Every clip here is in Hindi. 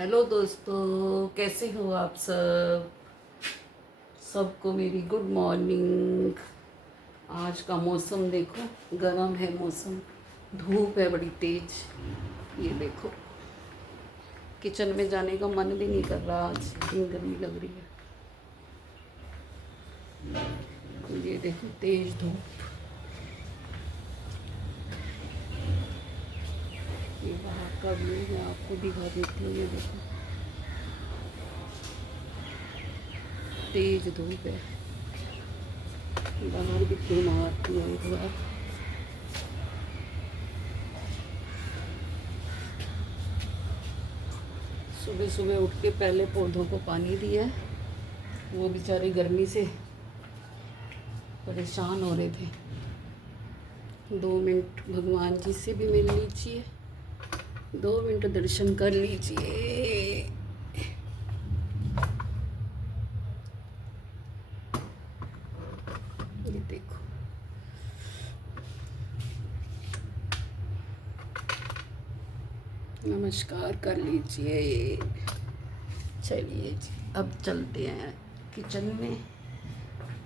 हेलो दोस्तों, कैसे हो आप सब। सबको मेरी गुड मॉर्निंग। आज का मौसम देखो, गरम है मौसम, धूप है बड़ी तेज। ये देखो, किचन में जाने का मन भी नहीं कर रहा, आज इतनी गर्मी लग रही है। ये देखो तेज धूप। ये बाहर का व्यू मैं आपको दिखा देती हूँ। ये देखो तेज धूप है, बाहर भी क्यों मारती है एक बार। सुबह सुबह उठ के पहले पौधों को पानी दिया है, वो बेचारे गर्मी से परेशान हो रहे थे। 2 मिनट भगवान जी से भी मिल लीजिए, 2 मिनट दर्शन कर लीजिए। ये देखो, नमस्कार कर लीजिए। चलिए जी, अब चलते हैं किचन में।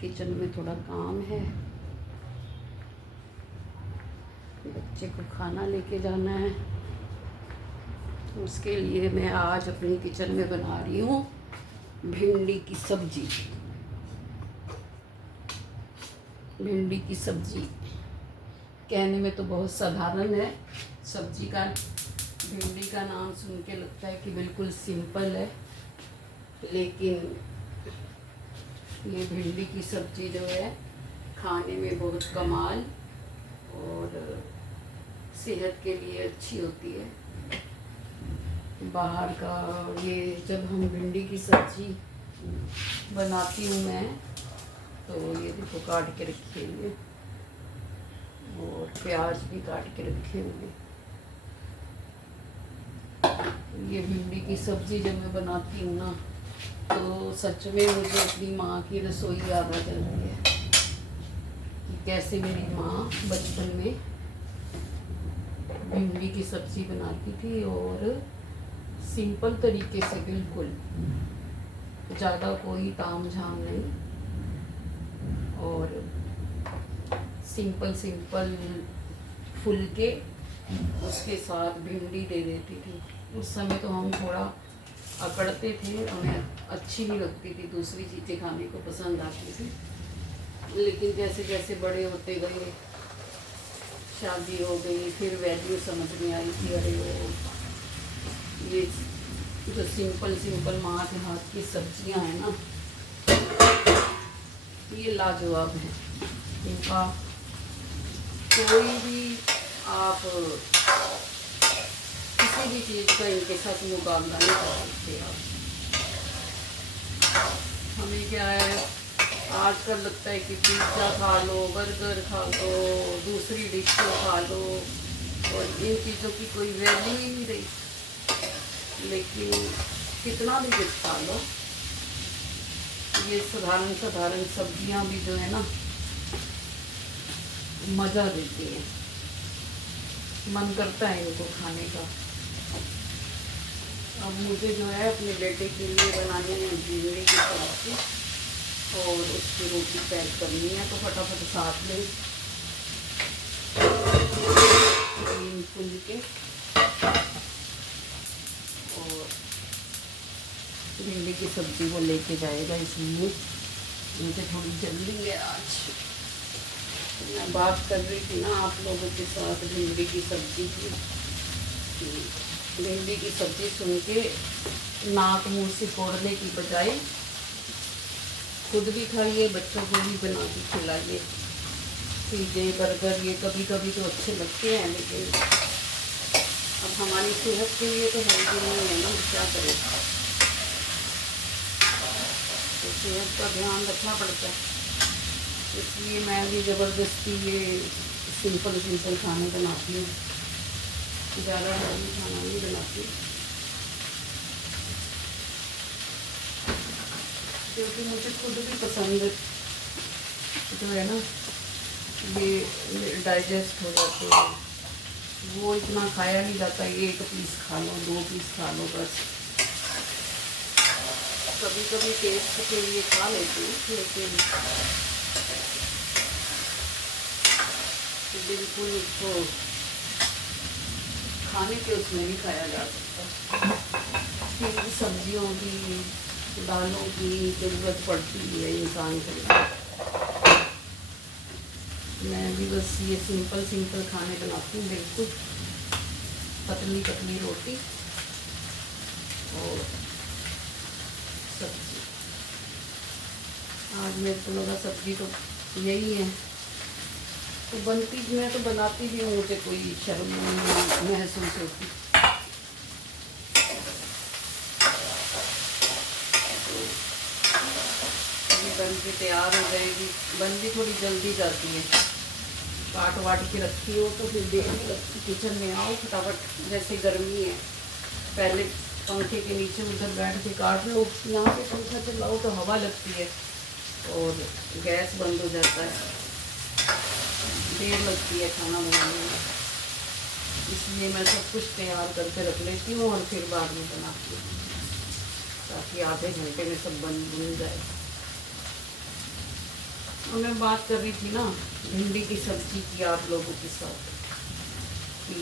किचन में थोड़ा काम है, बच्चे को खाना लेके जाना है। उसके लिए मैं आज अपनी किचन में बना रही हूँ भिंडी की सब्जी। भिंडी की सब्जी कहने में तो बहुत साधारण है सब्जी का। भिंडी का नाम सुन के लगता है कि बिल्कुल सिंपल है, लेकिन ये भिंडी की सब्जी जो है खाने में बहुत कमाल और सेहत के लिए अच्छी होती है। बाहर का ये जब हम भिंडी की सब्जी बनाती हूँ मैं, तो ये देखो काट के रखी हुई है और प्याज भी काट के रखे हुए। ये भिंडी की सब्ज़ी जब मैं बनाती हूँ ना, तो सच में मुझे अपनी माँ की रसोई याद आ जाती है कि कैसे मेरी माँ बचपन में भिंडी की सब्ज़ी बनाती थी और सिंपल तरीके से, बिल्कुल ज़्यादा कोई ताम झाम नहीं, और सिंपल फुलके उसके साथ भिंडी दे देती थी। उस समय तो हम थोड़ा अकड़ते थे, हमें अच्छी नहीं लगती थी, दूसरी चीज़ें खाने को पसंद आती थी। लेकिन जैसे जैसे बड़े होते गए, शादी हो गई, फिर वैल्यू समझ में आई कि अरे वो ये जो सिंपल माँ के हाथ की सब्जियाँ हैं ना, ये लाजवाब है। इनका कोई भी आप किसी भी चीज़ का इनके साथ मुकाबला नहीं कर सकते आप। हमें क्या है, आजकल लगता है कि पिज़्ज़ा खा लो, बर्गर खा लो, दूसरी डिश को खा लो, और इन चीज़ों की कोई वैल्यू ही नहीं रही। लेकिन कितना भी कुछ खा लो, ये साधारण सब्जियां भी जो है ना, मज़ा देती हैं, मन करता है इनको खाने का। अब मुझे जो है अपने बेटे के लिए बनानी है भिंडी की सब्जी और उसकी रोटी पैक करनी है, तो फटाफट साथ में फुल के और भिंडी की सब्जी वो लेके जाएगा, इसलिए मुझे थोड़ी जल्दी है आज। मैं बात कर रही थी ना आप लोगों के साथ भिंडी की सब्जी की। भिंडी की सब्जी सुन के नाक मुंह से फोड़ने की बजाय खुद भी खाइए, बच्चों को भी बना के खिलाइए। पिज़्ज़े बर्गर ये कभी कभी तो अच्छे लगते हैं, लेकिन अब हमारी सेहत के लिए तो हेल्दी नहीं है ना, क्या करें, तो सेहत का ध्यान रखना पड़ता है। इसलिए मैं भी ज़बरदस्ती ये सिंपल खाने बनाती हूँ, ज़्यादा हेल्दी खाना नहीं बनाती, क्योंकि मुझे खुद भी पसंद जो है ना, ये डाइजेस्ट हो जाते हैं। वो इतना खाया नहीं जाता, 1 पीस खा लो, 2 पीस खा लो बस। कभी कभी टेस्ट के लिए खा लेती हूँ, लेकिन बिल्कुल उसको खाने के उसमें नहीं खाया जा सकता। फिर सब्जियों की, दालों की ज़रूरत पड़ती है इंसान को। मैं भी बस ये सिंपल सिंपल खाने बनाती हूँ, बिल्कुल पतली पतली रोटी और सब्जी। आज मेरे को लगा सब्जी तो यही है, तो बनती मैं तो बनाती भी हूँ, मुझे कोई शर्म नहीं महसूस होती। अभी बन के तैयार हो जाएगी, बन भी थोड़ी जल्दी जाती है। काट वाट के रखी हो तो फिर देर नहीं लगती, किचन में आओ फटाफट। जैसे गर्मी है, पहले पंखे के नीचे उधर बैठ के काट लो, यहाँ पे पंखा चलाओ तो हवा लगती है और गैस बंद हो जाता है, देर लगती है खाना बनाने में। इसलिए मैं सब कुछ तैयार करके रख लेती हूँ और फिर बाद में बनाती हूँ, ताकि आधे घंटे में सब बन जाए। और मैं बात कर रही थी ना भिंडी की सब्जी की आप लोगों के साथ, कि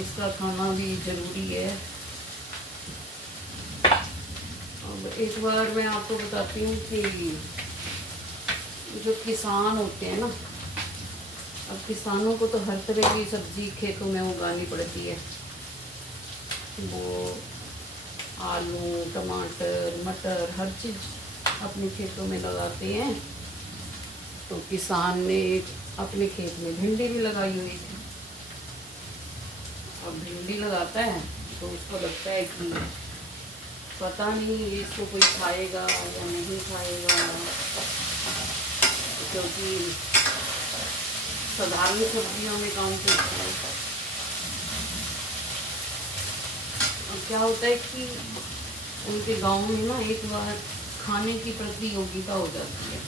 इसका खाना भी ज़रूरी है। अब एक बार मैं आपको बताती हूँ कि जो किसान होते हैं ना, अब किसानों को तो हर तरह की सब्जी खेतों में उगानी पड़ती है। वो आलू, टमाटर, मटर, हर चीज़ अपने खेतों में लगाते हैं। तो किसान ने अपने खेत में भिंडी भी लगाई हुई थी। अब भिंडी लगाता है तो उसको लगता है कि पता नहीं इसको कोई खाएगा या नहीं खाएगा, क्योंकि साधारण सब्जियों में काउंट होता है। अब क्या होता है कि उनके गांव में ना एक बार खाने की प्रतियोगिता हो जाती है,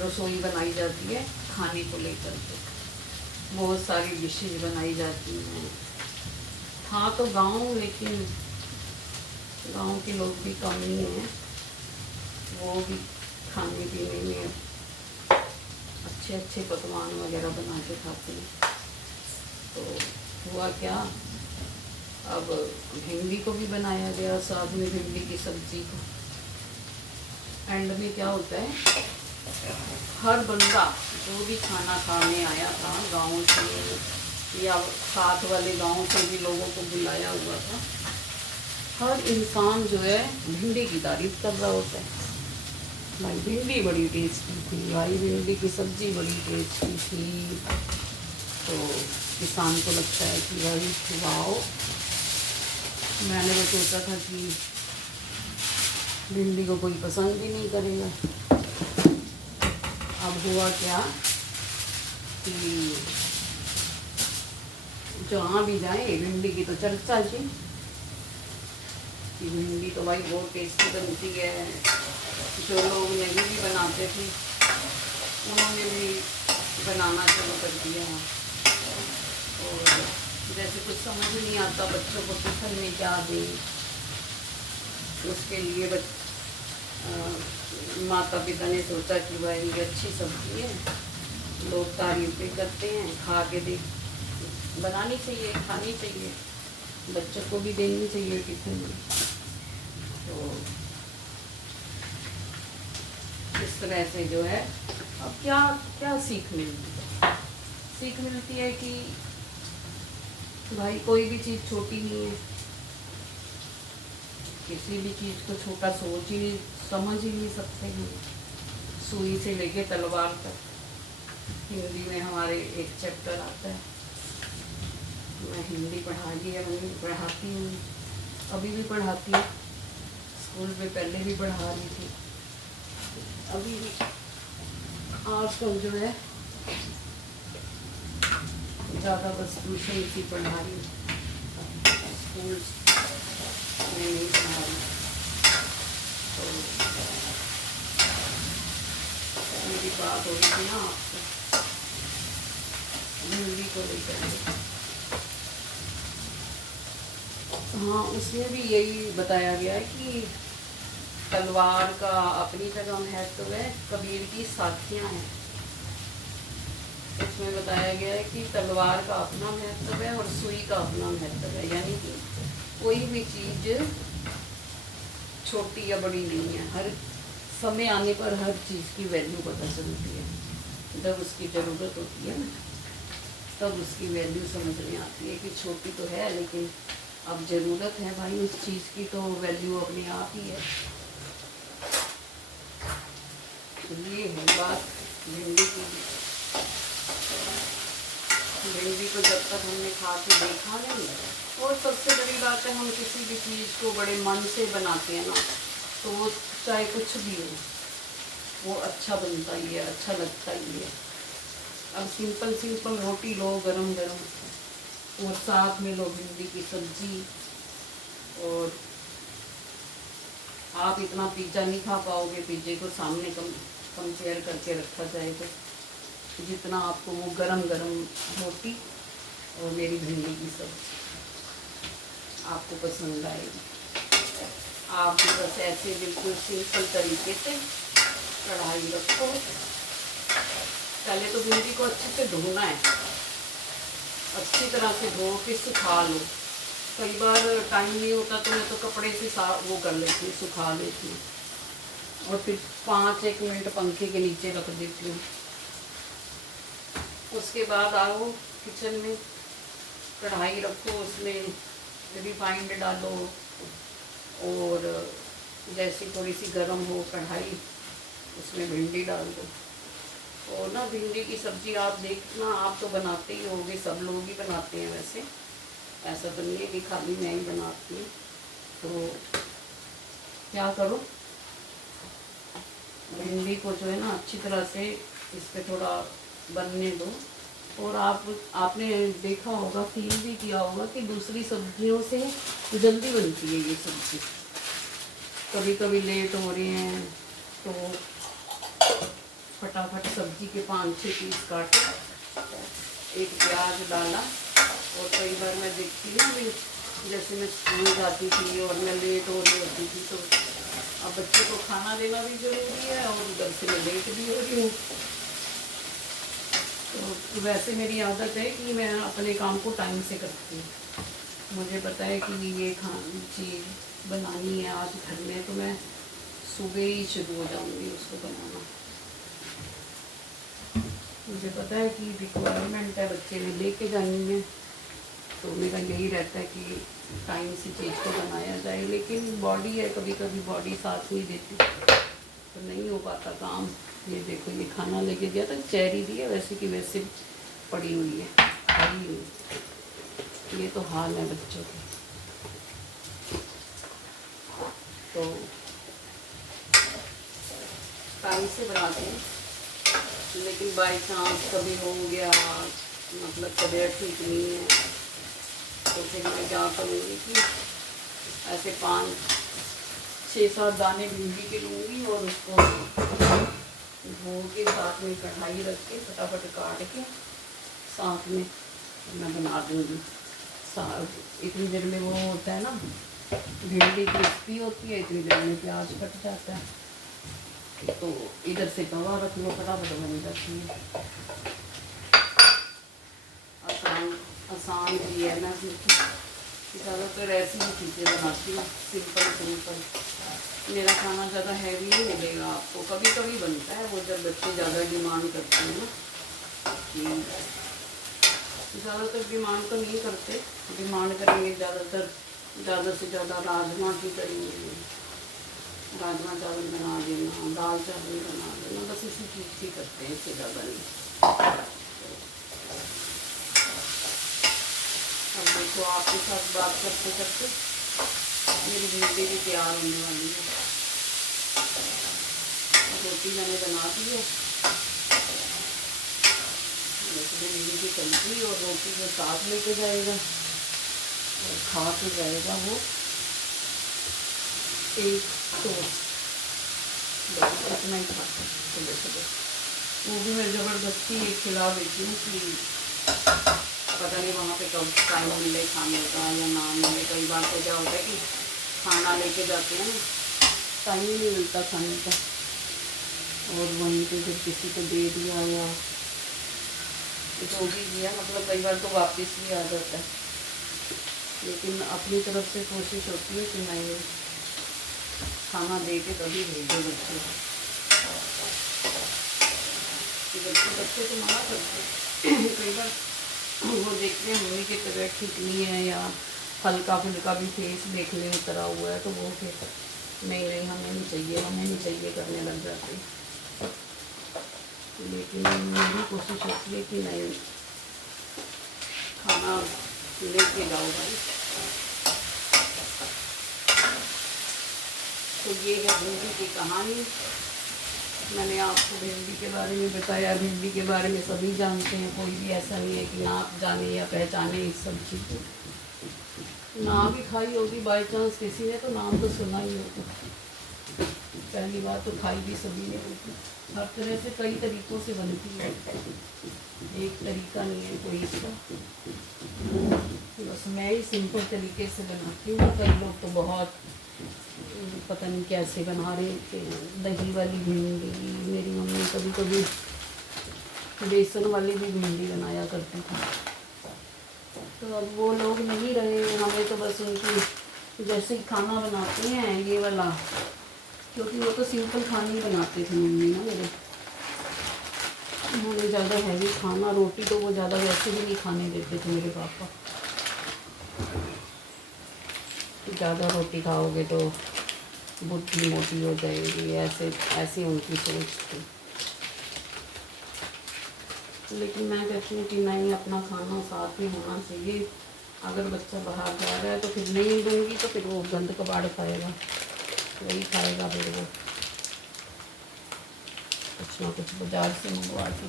रसोई बनाई जाती है खाने को लेकर के, बहुत सारी डिशेज बनाई जाती हैं। था तो गांव, लेकिन गांव के लोग भी कम नहीं हैं, वो भी खाने पीने में अच्छे अच्छे पकवान वगैरह बना के खाते हैं। तो हुआ क्या, अब भिंडी को भी बनाया गया, साथ में भिंडी की सब्जी को। एंड में क्या होता है, हर बंदा जो भी खाना खाने आया था गांव से या साथ वाले गांव से भी लोगों को बुलाया हुआ था, हर इंसान जो है भिंडी की तारीफ कर रहा होता है। भाई भिंडी बड़ी टेस्टी थी, भाई भिंडी की सब्जी बड़ी टेस्टी थी। तो किसान को लगता है कि भाई वाओ, मैंने तो सोचा था कि भिंडी को कोई पसंद ही नहीं करेगा। अब हुआ क्या कि जहाँ भी जाए भिंडी की तो चर्चा जी, कि भिंडी तो भाई बहुत टेस्टी बनती है। जो लोग नहीं भी बनाते थे उन्होंने भी बनाना शुरू कर दिया। और जैसे कुछ समझ नहीं आता बच्चों को टिफिन में क्या दें, उसके लिए माता पिता ने सोचा कि भाई ये अच्छी सब्जी है, लोग तारीफें करते हैं, खा के देख, बनानी चाहिए, खानी चाहिए, बच्चों को भी देनी चाहिए टिफिन में। तो इस तरह से जो है, अब क्या क्या सीख मिलती है, सीख मिलती है कि भाई कोई भी चीज़ छोटी नहीं है, किसी भी चीज़ को छोटा सोच ही नहीं, समझ ही नहीं सकते हैं। सुई से लेके तलवार तक, हिंदी में हमारे एक चैप्टर आता है, मैं हिंदी पढ़ाती हूँ, अभी भी पढ़ाती हूँ, स्कूल में पहले भी पढ़ा रही थी, अभी भी। आजकल जो है ज़्यादा बस ट्यूशन की पढ़ा रही हूँ, स्कूल में नहीं पढ़ा रही। तो मेरी बात हो रही थी ना आपसे हिंदी को लेकर। हाँ, उसमें भी यही बताया गया है कि तलवार का अपनी जगह महत्व है, कबीर की साखियाँ हैं। इसमें बताया गया है कि तलवार का अपना महत्व है और सुई का अपना महत्व है, यानी कि कोई भी चीज़ छोटी या बड़ी नहीं है। हर समय आने पर हर चीज़ की वैल्यू पता चलती है। जब उसकी ज़रूरत होती है ना, तब उसकी वैल्यू समझ में आती है कि छोटी तो है, लेकिन अब ज़रूरत है भाई उस चीज़ की, तो वैल्यू अपने आप ही है। तो ये है बात भिंडी की। भिंडी को जब तक हमने खा के देखा नहीं, और सबसे बड़ी बात है, हम किसी भी चीज़ को बड़े मन से बनाते हैं ना, तो वो चाहे कुछ भी हो, वो अच्छा बनता ही है, अच्छा लगता ही है। अब सिंपल सिंपल रोटी लो गरम गरम, और साथ में लो भिंडी की सब्जी, और आप इतना पिज़्ज़ा नहीं खा पाओगे। पिज़्ज़े को सामने कंपेयर करके रखा जाए तो जितना आपको वो गरम गरम रोटी और मेरी भिंडी की सब्जी आपको पसंद आएगी। आप भी बस ऐसे बिल्कुल सिंपल तरीके से कढ़ाई रखो। पहले तो भिंडी को अच्छे से धोना है, अच्छी तरह से धो के सुखा लो। कई बार टाइम नहीं होता तो मैं तो कपड़े से वो कर लेती हूँ, सुखा लेती हूँ, और फिर 5-1 मिनट पंखे के नीचे रख देती हूँ। उसके बाद आओ किचन में, कढ़ाई रखो, उसमें रिफाइंड डालो, और जैसे थोड़ी सी गर्म हो कढ़ाई, उसमें भिंडी डाल दो। और ना भिंडी की सब्ज़ी आप देखना, आप तो बनाते ही होंगे, सब लोग ही बनाते हैं वैसे, ऐसा तो नहीं है कि खाली मैं ही बनाती हूँ। तो क्या करो, भिंडी को जो है ना अच्छी तरह से इस पर थोड़ा बनने दो। और आपने देखा होगा, फील भी किया होगा कि दूसरी सब्जियों से जल्दी बनती है ये सब्ज़ी। कभी कभी लेट हो रहे हैं तो फटाफट सब्जी के 5-6 पीस काटे, एक प्याज डाला। और कई बार मैं देखती हूँ भी, जैसे मैं स्कूल जाती थी और मैं लेट हो रही होती थी, तो अब बच्चे को खाना देना भी ज़रूरी है और उधर से मैं लेट भी हो रही हूँ। तो वैसे मेरी आदत है कि मैं अपने काम को टाइम से करती हूँ। मुझे पता है कि ये चीज़ बनानी है आज घर में, तो मैं सुबह ही शुरू हो जाऊँगी उसको बनाना। मुझे पता है कि रिक्वायरमेंट है, बच्चे ने लेके जानी है, तो मेरा यही रहता है कि टाइम से चीज़ को बनाया जाए। लेकिन बॉडी है, कभी कभी बॉडी साथ नहीं देती, तो नहीं हो पाता काम। ये देखो, ये खाना लेके गया था, चेरी दी है वैसे की वैसे पड़ी हुई है, खाई हुई। ये तो हाल है बच्चों के। तो टाइम से बनाते हैं, लेकिन बाई चांस कभी हो गया, मतलब तबीयत ठीक नहीं है, तो फिर मैं क्या करूँगी कि ऐसे 5-6-7 दाने भिंडी के लूँगी, और उसको धो के साथ में कढ़ाई रख के फटाफट काट के साथ में मैं बना दूँगी। इतनी देर में वो होता है ना, भिंडी क्रिस्पी होती है, इतनी देर में प्याज कट जाता है। तो इधर से तवा रख लो, फटाफट बन जाती है। आसान भी है। मैं ज़्यादातर ऐसी ही चीज़ें बनाती हूँ, सिंपल। मेरा खाना ज़्यादा हैवी नहीं मिलेगा आपको। कभी कभी बनता है वो, जब बच्चे ज़्यादा डिमांड करते हैं ना, कि ज़्यादातर डिमांड तो नहीं करते। डिमांड करेंगे ज़्यादा से ज़्यादा राजमा की करेंगे, राजमा चावल बना देना, दाल चावल बना देना, बस इसी चीज़ ही करते हैं, इससे ज़्यादा नहीं। अब देखो, आपके साथ बात करते करते मेरी भिंडी भी तैयार होने वाली है। रोटी मैंने बना दी है, भिंडी की सब्जी और रोटी को साथ लेके जाएगा और खा के जाएगा वो एक टोस्ट। इतना ही खाता सुबह। वो भी मैं ज़बरदस्ती खिला देती हूँ कि पता नहीं वहाँ पे कब टाइम मिले खाने का या ना मिले। कई बार बात हो जाता है कि खाना लेके जाते हैं ना, टाइम ही नहीं मिलता खाने का, और वहीं पे फिर किसी को दे दिया या जो भी दिया, मतलब कई बार तो वापस भी आ जाता है। लेकिन अपनी तरफ से कोशिश होती है कि मैं खाना दे के तभी भेजो बच्चे को, कि बच्चे तो मना करते हैं कई बार वो देखते हैं मम्मी की तबीयत ठीक नहीं है या हल्का फुल्का भी फेस देखने उतरा हुआ है, तो वो फिर नहीं नहीं हमें नहीं चाहिए, हमें नहीं चाहिए करने लग जाते हैं। लेकिन मेरी कोशिश होती है कि नहीं, खाना लेके जाओ भाई। तो ये है भिंडी की कहानी। मैंने आपको भिंडी के बारे में बताया। भिंडी के बारे में सभी जानते हैं, कोई भी ऐसा नहीं है कि ना जाने या पहचाने इस सब्जी को। ना भी खाई होगी बाई चांस किसी ने, तो नाम तो सुना ही होगा। पहली बार तो खाई भी सभी ने होगी। हर तरह से कई तरीक़ों से बनती है, एक तरीका नहीं है कोई इसका। बस मैं ही सिंपल तरीके से बनाती हूँ। कई लोग तो बहुत पता नहीं कैसे बना रहे थे, दही वाली भिंडी। मेरी मम्मी कभी कभी बेसन वाली भी भिंडी बनाया करती थी। तो अब वो लोग नहीं रहे, हमें तो बस उनकी जैसे ही खाना बनाते हैं ये वाला, क्योंकि वो तो सिंपल खाना ही बनाते थे मम्मी ना मेरे। उन्होंने ज़्यादा हैवी खाना, रोटी तो वो ज़्यादा वैसे भी नहीं खाने देते थे मेरे पापा। ज़्यादा रोटी खाओगे तो बुद्धि मोटी हो जाएगी, ऐसे उनकी सोच थी। लेकिन मैं कहती हूँ कि नहीं, अपना खाना साथ में होना चाहिए। अगर बच्चा बाहर जा रहा है तो फिर नहीं दूँगी तो फिर वो गंद कबाड़ खाएगा, वही खाएगा फिर वो कुछ ना कुछ बाज़ार से मंगवा के।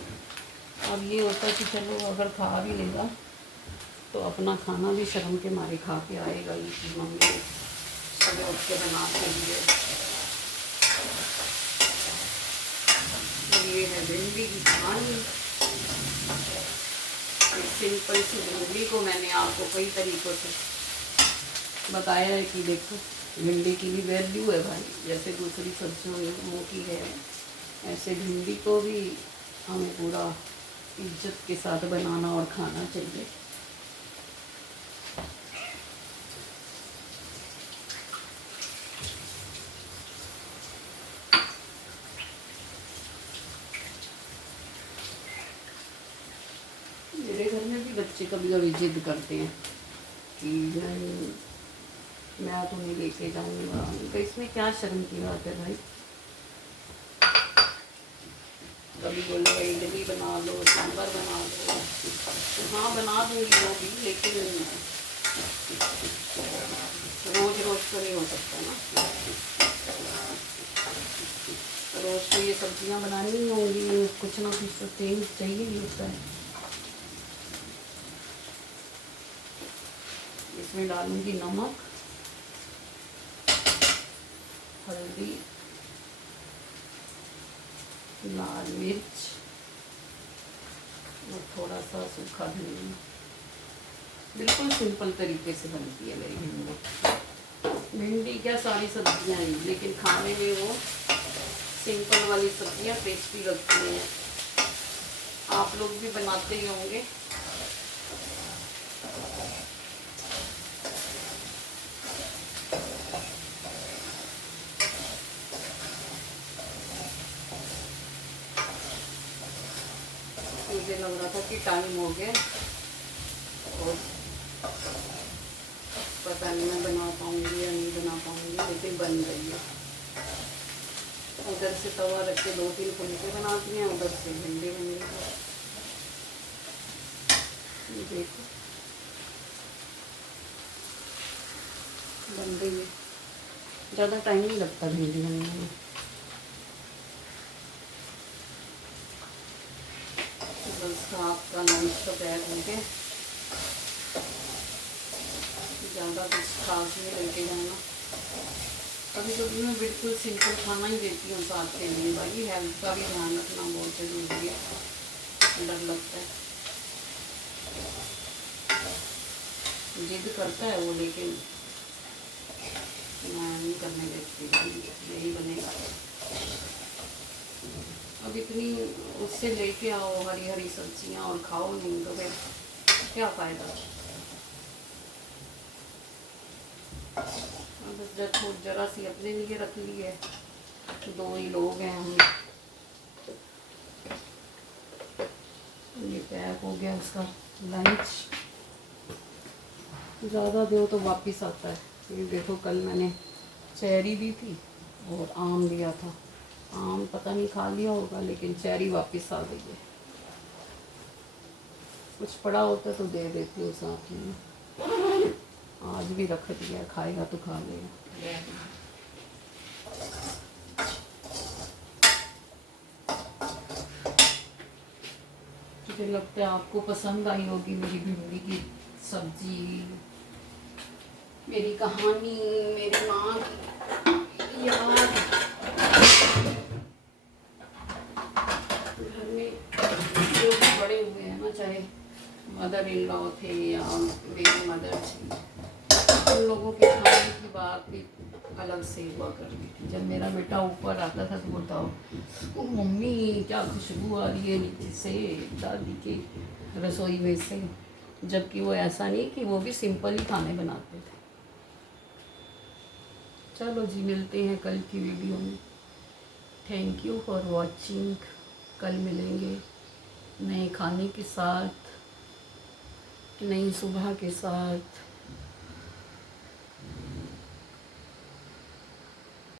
अब ये होता है कि चलो अगर खा भी लेगा तो अपना खाना भी शर्म के मारे खा के आएगा ये कि मम्मी सुबह उठ के बना के लिए। और ये है भिंडी की कहानी। सिंपल सी भिंडी को मैंने आपको कई तरीक़ों से बताया है कि देखो भिंडी की भी वैल्यू है भाई, जैसे दूसरी सब्जियों की है, ऐसे भिंडी को भी हमें पूरा इज्जत के साथ बनाना और खाना चाहिए। मेरे घर में भी बच्चे कभी कभी जिद करते हैं कि नहीं मैं तो नहीं लेके जाऊँगा, तो इसमें क्या शर्म की बात है भाई। कभी बोलो इडली बना लो, सांभर बना लो, तो हाँ बना दूँगी वो भी, लेकिन रोज़ रोज़ तो नहीं हो सकता ना। रोज़ तो ये सब्जियां बनानी ही होंगी, कुछ ना कुछ तो चेंज चाहिए ही होता है। इसमें डालूंगी नमक, हल्दी, लाल मिर्च और थोड़ा सा सूखा धनिया। बिल्कुल सिंपल तरीके से बनती है मेरी भिंडी। भिंडी क्या सारी सब्जियां हैं, लेकिन खाने में वो सिंपल वाली सब्जियां टेस्टी लगती हैं। आप लोग भी बनाते ही होंगे। मुझे लग रहा था कि टाइम हो गया और पता नहीं मैं बना पाऊंगी या नहीं बना पाऊंगी, लेकिन बन गई है। उधर से तवा रख के 2-3 फुलके बनाती हैं, उधर से भिंडी बन गई है। देखो बन गई है, ज़्यादा टाइम नहीं लगता भिंडी बनने में। बस आपका लंच तो तैयार हो गया, ज़्यादा कुछ खास नहीं लेके जाना। कभी कभी मैं बिल्कुल सिंपल खाना ही देती हूँ साथ के लिए। भाई हेल्थ का भी ध्यान रखना बहुत ज़रूरी है, डर लगता है। जिद करता है वो, लेकिन मैं नहीं करने देती थी, यही बनेगा। अब इतनी उससे लेके आओ हरी हरी सब्जियां और खाओ नहीं तो फिर क्या फ़ायदा। अब जरा सी अपने लिए रख ली है, 2 ही लोग हैं हम। ये पैक हो गया उसका लंच। ज़्यादा दो तो वापस आता है। ये देखो कल मैंने चेरी दी थी और आम दिया था। आम पता नहीं खा लिया होगा, लेकिन चेरी वापस आ गई है। कुछ पड़ा होता तो दे देती हूँ साथ में। आज भी रख दिया, खाएगा तो खा लेगा। मुझे लगता है आपको पसंद आई होगी मेरी भिंडी की सब्जी, मेरी कहानी, मेरी माँ की याद। घर में जो भी बड़े हुए हैं ना, चाहे मदर इन लॉ थे या मेरी मदर थी, उन लोगों के खाने की बात भी अलग से हुआ करती थी। जब मेरा बेटा ऊपर आता था तो बोलता ओ मम्मी क्या खुशबू आ रही है नीचे से दादी की रसोई में से। जबकि वो ऐसा नहीं कि वो भी सिंपल ही खाने बनाते थे। चलो जी, मिलते हैं कल की वीडियो में। Thank you for watching. कल मिलेंगे नए खाने के साथ, नई सुबह के साथ।